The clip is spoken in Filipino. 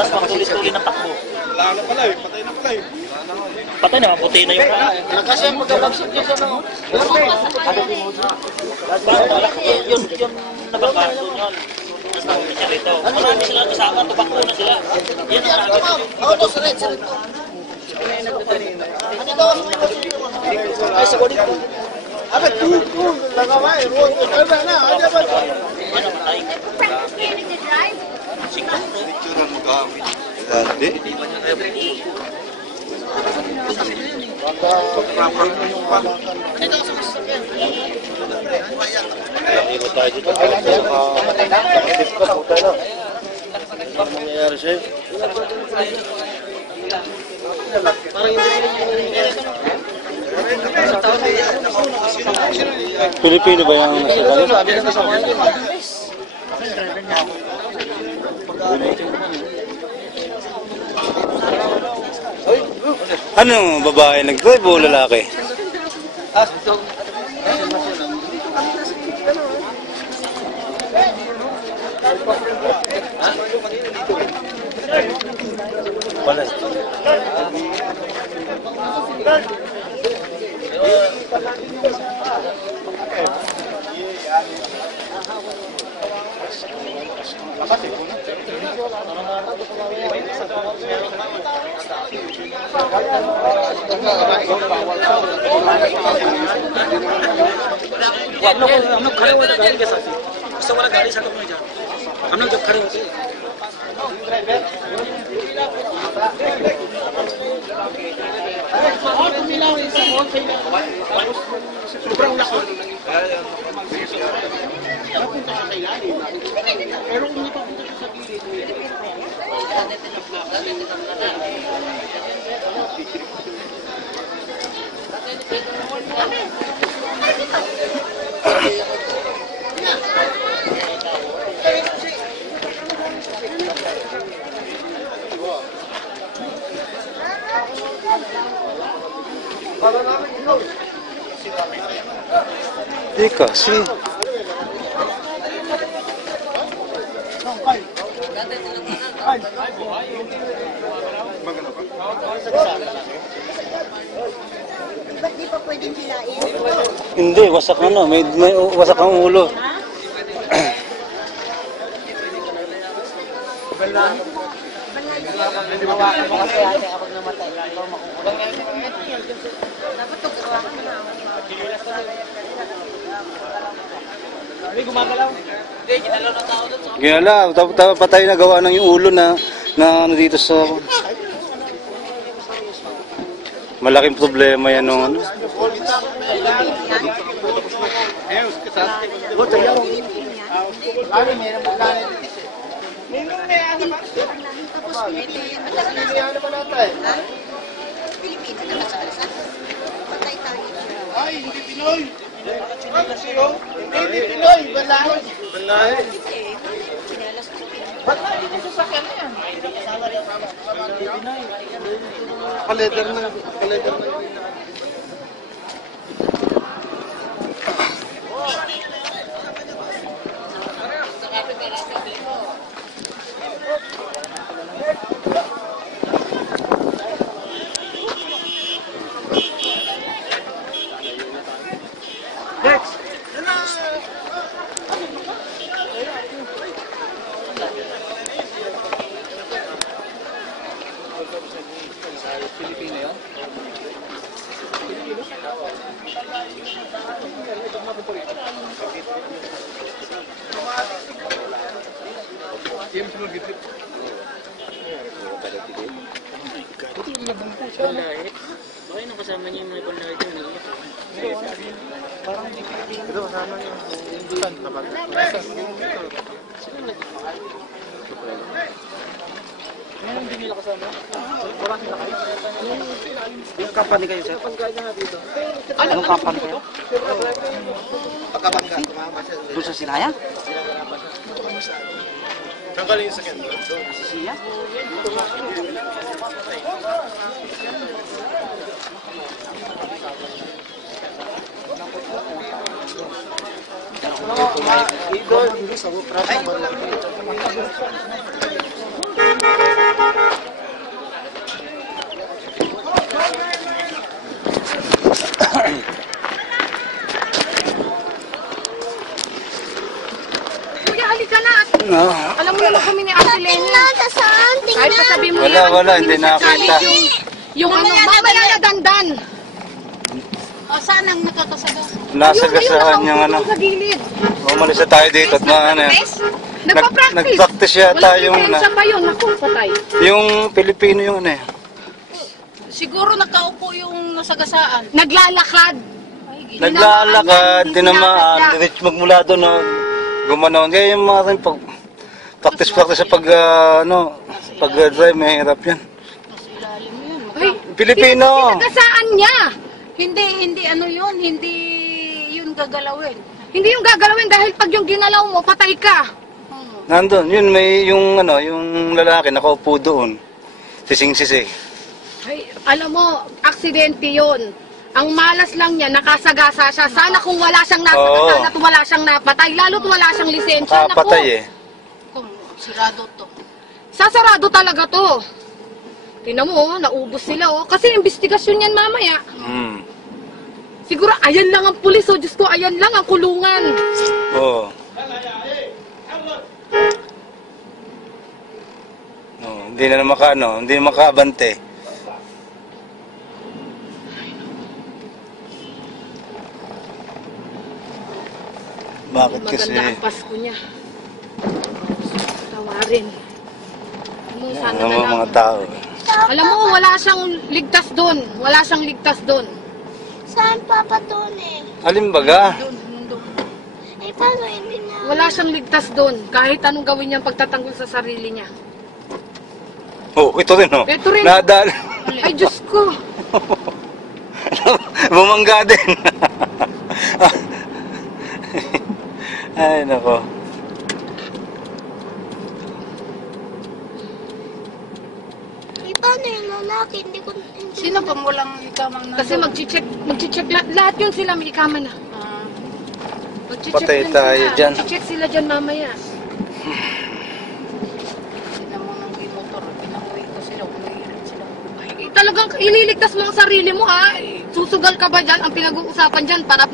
tapos magtuloy-tuloy ng takbo. Wala na pala eh, patay na pala eh. Patay na, puti na yung pala. Lakas yung maglalabsik niya sa ano. Yun, nababaso yun. Tapos siya rito. Marami sila kasama, tubakbo na sila. Yan ang nakakasya. Ako, sirit to. Ano daw? Ay, sa kulit ko. Abad, tuto. Langaway, ruwan ko. Ano na, ano ba? Yan ang patay. Siguro. Dati? Ikot tayo dito. Ano mangyayari sa'yo? Pilipino ba yung nasa Ano, babae nag-drive o lalaki? Wala. हम लोग खड़े हुए थे गाड़ी के साथ ही उससे वाला गाड़ी से नहीं जा हम लोग जब खड़े होते Di kasi. Ba't di pa pwedeng hilain? Hindi, wasak ano, may wasak ang ulo. Ginalaw, tapos patay na gawa ng yung ulo na ano dito sa malaking problema yan nung ano. Pilipino naman sa kalsada. Patay tayo. ay hindi Pinoy hindi Pinoy balahin Balahin. Sinalas ko. ba't na dito sa sakyan na yan kaleder na Pilipino yun? Bakit nung kasama niya yung mga panlaki ko, nag-iyak? Parang hindi Pilipino. Ito kasama niya. Hindi yan. Sino nag-iyak? Ano hindi nila kasama? Wala nila kayo? Yung company kayo, sir? Pagkaya nga dito. Anong company kayo? Pagkabangga. Doon sa Sinaya? Saan galing yung sakyan? Sa Siya? Idol, sa ni Ate Lenny. Saan? Kahit pa sabihin mo Wala, yan, wala, hindi nakita. Yung ano, mamaya na dandan. O, saan ang nakakasaga? Nasa gasaan yung ano. Sa gilid. Umalis na tayo dito at ano. Nagpa-practice. Nag-practice yata Walang yung diferensya pa yun. Naku, patay. yung Pilipino yung ano eh. Siguro nakaupo yung nasagasaan. Naglalakad. Naglalakad, tinamaan, Tinamaan. diretso magmula doon na gumanon. Kaya yung mga rin pag practice sa pag pag-drive, mahirap yan. Ay, Pilipino! sinagasaan niya. Hindi ano yun, hindi yun gagalawin. Hindi yung gagalawin dahil pag yung ginalaw mo, patay ka. Nandun, yun may yung yung lalaki nakaupo doon. Sising-sisi. Ay, alam mo, aksidente yun. Ang malas lang niya, nakasagasa siya. Sana kung wala siyang nasagasa at wala siyang napatay, lalo't wala siyang lisensya. Kapatay eh. Kung sirado to. Sasarado talaga to. Tingnan mo, naubos sila Kasi investigasyon yan mamaya. Hmm. Siguro, ayan lang ang pulis Diyos ko, ayan lang ang kulungan. Oo. Hindi na hindi na makaabante. Bakit kasi? Maganda ang Pasko niya. Tawarin. Sana Ano na lang. mga tao. Alam mo, wala siyang ligtas doon. Wala siyang ligtas doon. Saan papatunin? Alin baga? Eh, paano hindi na? Wala siyang ligtas doon. Kahit anong gawin niyang pagtatanggol sa sarili niya. Oh, ito rin Ito rin. Nadal. Ay, Diyos ko. Bumangga din. Ay, nako. Eh, paano yung lalaki? Hindi ko... Sino ba walang ikamang na? Kasi magche-check lahat yun sila, may ikaman na. Magche-check Patay yan tayo sila. dyan. Magche-check sila dyan mamaya. Sino mo nang motor, pinauwi ko sila, umiirit sila. Talagang ililigtas mo ang sarili mo, ha? Susugal ka ba dyan? Ang pinag-uusapan dyan, para